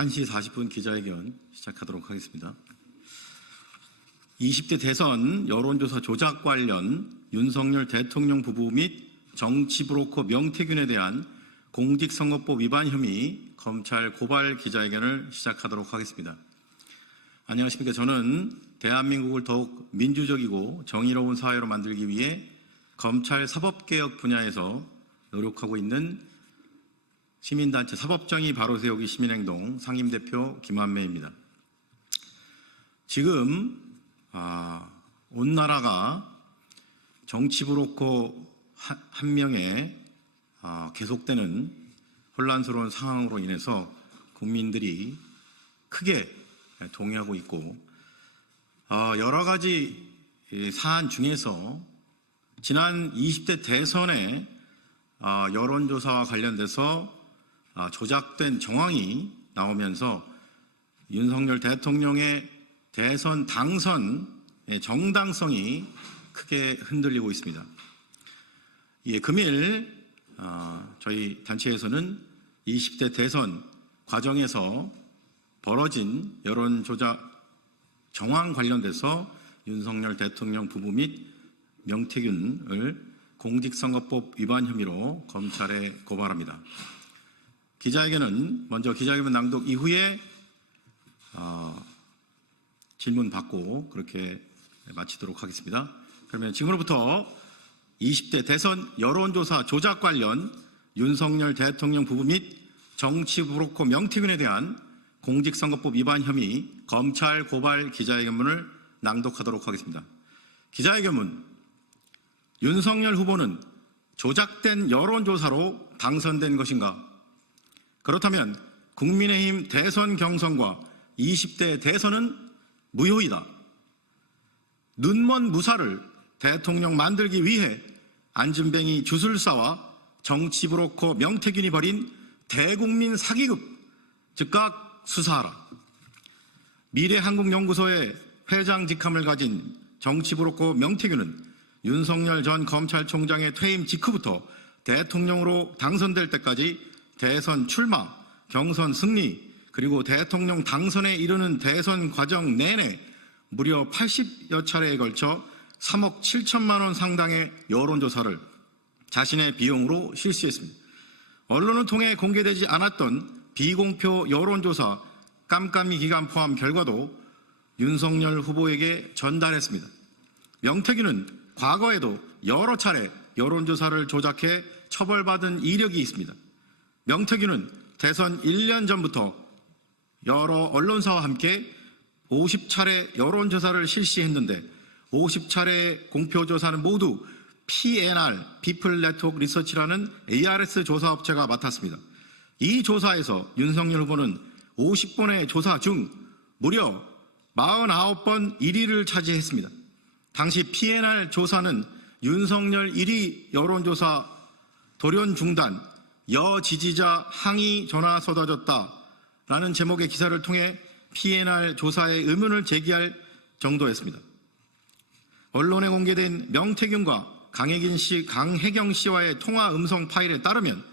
1시 40분 기자회견 시작하도록 하겠습니다. 20대 대선 여론조사 조작 관련 윤석열 대통령 부부 및 정치브로커 명태균에 대한 공직선거법 위반 혐의 검찰 고발 기자회견을 시작하도록 하겠습니다. 안녕하십니까. 저는 대한민국을 더욱 민주적이고 정의로운 사회로 만들기 위해 검찰 사법개혁 분야에서 노력하고 있는 시민단체 사법정의 바로세우기 시민행동 상임대표 김한매입니다. 지금 온 나라가 정치브로커 한 명의 계속되는 혼란스러운 상황으로 인해서 국민들이 크게 동의하고 있고, 여러 가지 사안 중에서 지난 20대 대선에 여론조사와 관련돼서 조작된 정황이 나오면서 윤석열 대통령의 대선 당선의 정당성이 크게 흔들리고 있습니다. 금일 저희 단체에서는 20대 대선 과정에서 벌어진 여론조작 정황 관련돼서 윤석열 대통령 부부 및 명태균을 공직선거법 위반 혐의로 검찰에 고발합니다. 먼저 기자회견 낭독 이후에 질문 받고 그렇게 마치도록 하겠습니다. 그러면 지금으로부터 20대 대선 여론조사 조작 관련 윤석열 대통령 부부 및 정치브로커 명태균에 대한 공직선거법 위반 혐의 검찰 고발 기자회견문을 낭독하도록 하겠습니다. 기자회견문. 윤석열 후보는 조작된 여론조사로 당선된 것인가? 그렇다면 국민의힘 대선 경선과 20대 대선은 무효이다. 눈먼 무사를 대통령 만들기 위해 안진뱅이 주술사와 정치브로커 명태균이 벌인 대국민 사기극 즉각 수사하라. 미래한국연구소의 회장 직함을 가진 정치브로커 명태균은 윤석열 전 검찰총장의 퇴임 직후부터 대통령으로 당선될 때까지 대선 출마, 경선 승리, 그리고 대통령 당선에 이르는 대선 과정 내내 무려 80여 차례에 걸쳐 3억 7천만 원 상당의 여론조사를 자신의 비용으로 실시했습니다. 언론을 통해 공개되지 않았던 비공표 여론조사 깜깜이 기간 포함 결과도 윤석열 후보에게 전달했습니다. 명태균은 과거에도 여러 차례 여론조사를 조작해 처벌받은 이력이 있습니다. 명태균은 대선 1년 전부터 여러 언론사와 함께 50차례 여론조사를 실시했는데 50차례의 공표조사는 모두 PNR, People Network Research라는 ARS 조사업체가 맡았습니다. 이 조사에서 윤석열 후보는 50번의 조사 중 무려 49번 1위를 차지했습니다. 당시 PNR 조사는 윤석열 1위 여론조사 돌연 중단, 여지지자 항의 전화 쏟아졌다라는 제목의 기사를 통해 PNR 조사에 의문을 제기할 정도였습니다. 언론에 공개된 명태균과 강혜경 씨와의 통화 음성 파일에 따르면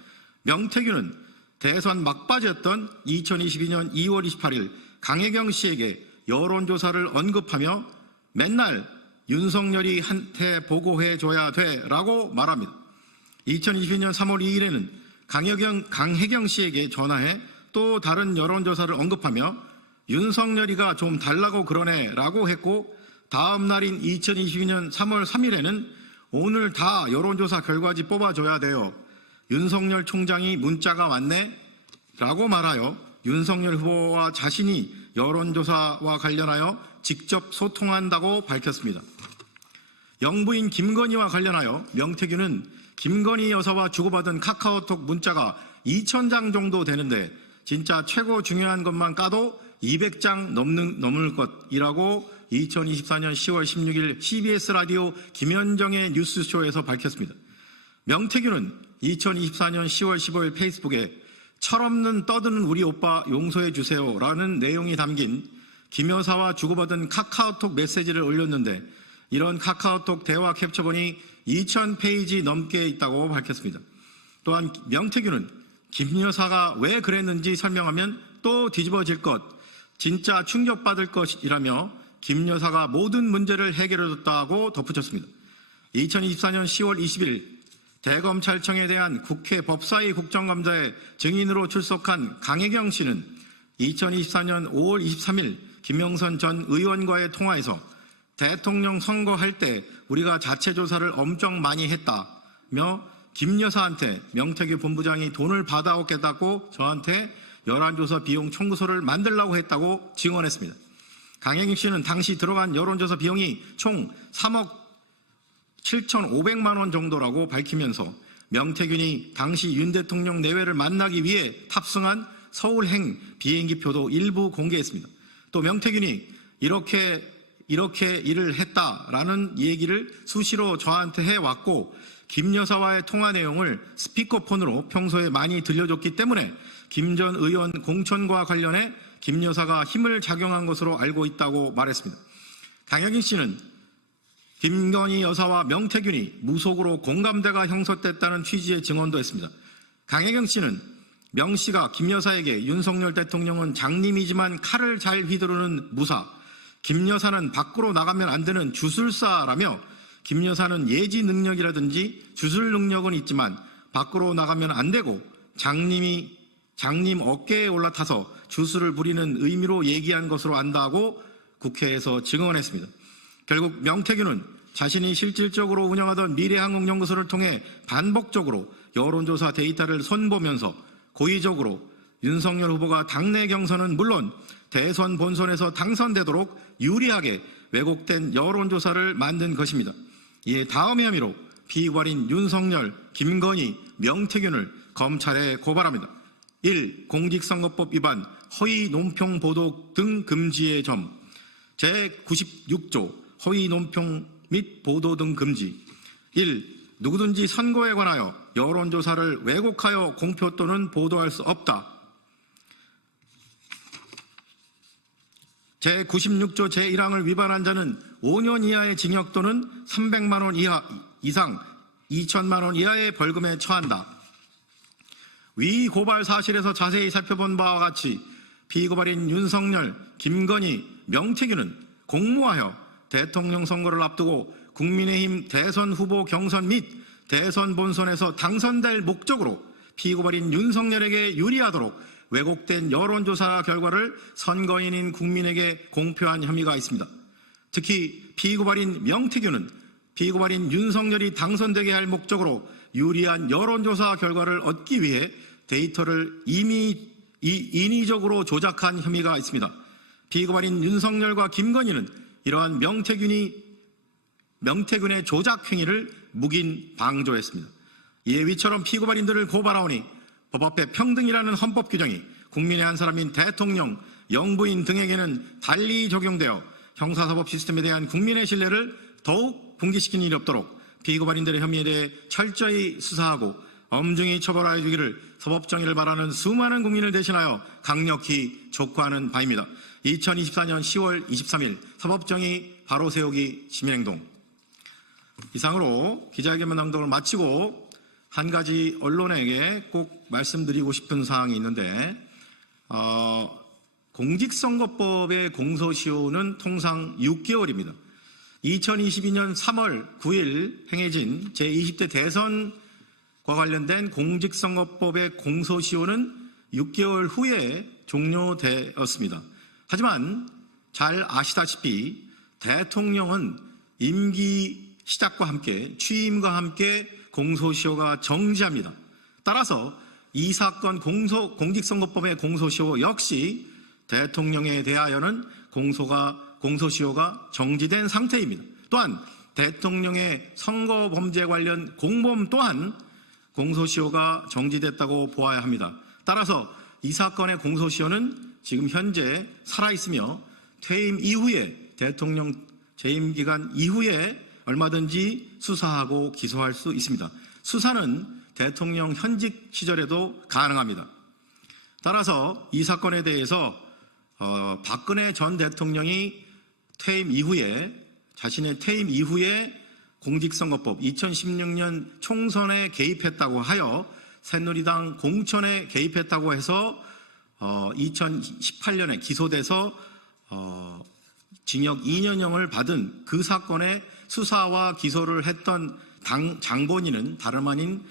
명태균은 대선 막바지였던 2022년 2월 28일 강혜경 씨에게 여론조사를 언급하며 맨날 윤석열이 한테 보고해줘야 돼라고 말합니다. 2022년 3월 2일에는 강혜경 씨에게 전화해 또 다른 여론조사를 언급하며 윤석열이가 좀 달라고 그러네 라고 했고, 다음 날인 2022년 3월 3일에는 오늘 다 여론조사 결과지 뽑아줘야 돼요. 윤석열 총장이 문자가 왔네 라고 말하여 윤석열 후보와 자신이 여론조사와 관련하여 직접 소통한다고 밝혔습니다. 영부인 김건희와 관련하여 명태균은 김건희 여사와 주고받은 카카오톡 문자가 2,000장 정도 되는데 진짜 최고 중요한 것만 까도 200장 넘을 것이라고 2024년 10월 16일 CBS 라디오 김현정의 뉴스쇼에서 밝혔습니다. 명태균은 2024년 10월 15일 페이스북에 철없는 떠드는 우리 오빠 용서해 주세요라는 내용이 담긴 김 여사와 주고받은 카카오톡 메시지를 올렸는데 이런 카카오톡 대화 캡처본이 2,000페이지 넘게 있다고 밝혔습니다. 또한 명태균은 김 여사가 왜 그랬는지 설명하면 또 뒤집어질 것, 진짜 충격받을 것이라며 김 여사가 모든 문제를 해결해줬다고 덧붙였습니다. 2024년 10월 20일 대검찰청에 대한 국회 법사위 국정감사에 증인으로 출석한 강혜경 씨는 2024년 5월 23일 김영선 전 의원과의 통화에서 대통령 선거할 때 우리가 자체 조사를 엄청 많이 했다며 김 여사한테 명태규 본부장이 돈을 받아오겠다고 저한테 여론조사 비용 청구서를 만들라고 했다고 증언했습니다. 강혜경 씨는 당시 들어간 여론조사 비용이 총 3억 7,500만 원 정도라고 밝히면서 명태균이 당시 윤 대통령 내외를 만나기 위해 탑승한 서울행 비행기표도 일부 공개했습니다. 또 명태균이 이렇게 일을 했다라는 얘기를 수시로 저한테 해왔고 김 여사와의 통화 내용을 스피커폰으로 평소에 많이 들려줬기 때문에 김 전 의원 공천과 관련해 김 여사가 힘을 작용한 것으로 알고 있다고 말했습니다. 강혜경 씨는 김건희 여사와 명태균이 무속으로 공감대가 형성됐다는 취지의 증언도 했습니다. 강혜경 씨는 명 씨가 김 여사에게 윤석열 대통령은 장님이지만 칼을 잘 휘두르는 무사, 김 여사는 밖으로 나가면 안 되는 주술사라며 김 여사는 예지 능력이라든지 주술 능력은 있지만 밖으로 나가면 안 되고 장님 어깨에 올라타서 주술을 부리는 의미로 얘기한 것으로 안다고 국회에서 증언했습니다. 결국 명태균은 자신이 실질적으로 운영하던 미래항공연구소를 통해 반복적으로 여론조사 데이터를 손보면서 고의적으로 윤석열 후보가 당내 경선은 물론 대선 본선에서 당선되도록 유리하게 왜곡된 여론조사를 만든 것입니다. 이에 다음의 혐의로 피고발인 윤석열, 김건희, 명태균을 검찰에 고발합니다. 1. 공직선거법 위반, 허위 논평 보도 등 금지의 점. 제96조 허위 논평 및 보도 등 금지. 1. 누구든지 선거에 관하여 여론조사를 왜곡하여 공표 또는 보도할 수 없다. 제96조 제1항을 위반한 자는 5년 이하의 징역 또는 300만 원 이상 2천만 원 이하의 벌금에 처한다. 위 고발 사실에서 자세히 살펴본 바와 같이 피고발인 윤석열, 김건희, 명태균은 공모하여 대통령 선거를 앞두고 국민의힘 대선 후보 경선 및 대선 본선에서 당선될 목적으로 피고발인 윤석열에게 유리하도록 왜곡된 여론조사 결과를 선거인인 국민에게 공표한 혐의가 있습니다. 특히 피고발인 명태균은 피고발인 윤석열이 당선되게 할 목적으로 유리한 여론조사 결과를 얻기 위해 데이터를 이미 인위적으로 조작한 혐의가 있습니다. 피고발인 윤석열과 김건희는 이러한 명태균의 조작 행위를 묵인 방조했습니다. 이에 위처럼 피고발인들을 고발하오니 법 앞에 평등이라는 헌법 규정이 국민의 한 사람인 대통령, 영부인 등에게는 달리 적용되어 형사사법 시스템에 대한 국민의 신뢰를 더욱 붕괴시키는 일이 없도록 피고발인들의 혐의에 대해 철저히 수사하고 엄중히 처벌하여 주기를 사법정의를 바라는 수많은 국민을 대신하여 강력히 촉구하는 바입니다. 2024년 10월 23일 사법정의 바로 세우기 시민행동. 이상으로 기자회견 낭독을 마치고 한 가지 언론에게 꼭 말씀드리고 싶은 사항이 있는데 공직선거법의 공소시효는 통상 6개월입니다. 2022년 3월 9일 행해진 제20대 대선과 관련된 공직선거법의 공소시효는 6개월 후에 종료되었습니다. 하지만 잘 아시다시피 대통령은 임기 시작과 함께 취임과 함께 공소시효가 정지합니다. 따라서 이 사건 공직선거법의 공소시효 역시 대통령에 대하여는 공소시효가 정지된 상태입니다. 또한 대통령의 선거범죄 관련 공범 또한 공소시효가 정지됐다고 보아야 합니다. 따라서 이 사건의 공소시효는 지금 현재 살아있으며 퇴임 이후에 대통령 재임 기간 이후에 얼마든지 수사하고 기소할 수 있습니다. 수사는 대통령 현직 시절에도 가능합니다. 따라서 이 사건에 대해서 박근혜 전 대통령이 퇴임 이후에 자신의 퇴임 이후에 공직선거법 2016년 총선에 개입했다고 하여 새누리당 공천에 개입했다고 해서 2018년에 기소돼서 징역 2년형을 받은 그 사건의 수사와 기소를 했던 장본인은 다름 아닌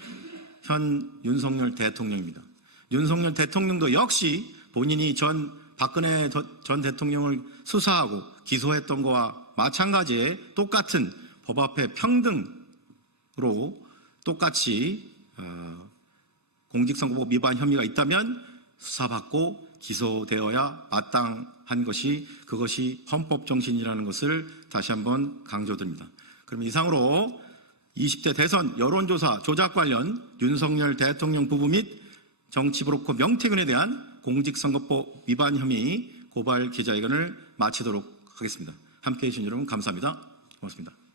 현 윤석열 대통령입니다. 윤석열 대통령도 역시 본인이 박근혜 전 대통령을 수사하고 기소했던 것과 마찬가지의 똑같은 법 앞에 평등으로 똑같이 공직선거법 위반 혐의가 있다면 수사받고 기소되어야 마땅한 것이 그것이 헌법 정신이라는 것을 다시 한번 강조드립니다. 그러면 이상으로 20대 대선 여론조사 조작 관련 윤석열 대통령 부부 및 정치 브로커 명태균에 대한 공직선거법 위반 혐의 고발 기자회견을 마치도록 하겠습니다. 함께해 주신 여러분 감사합니다. 고맙습니다.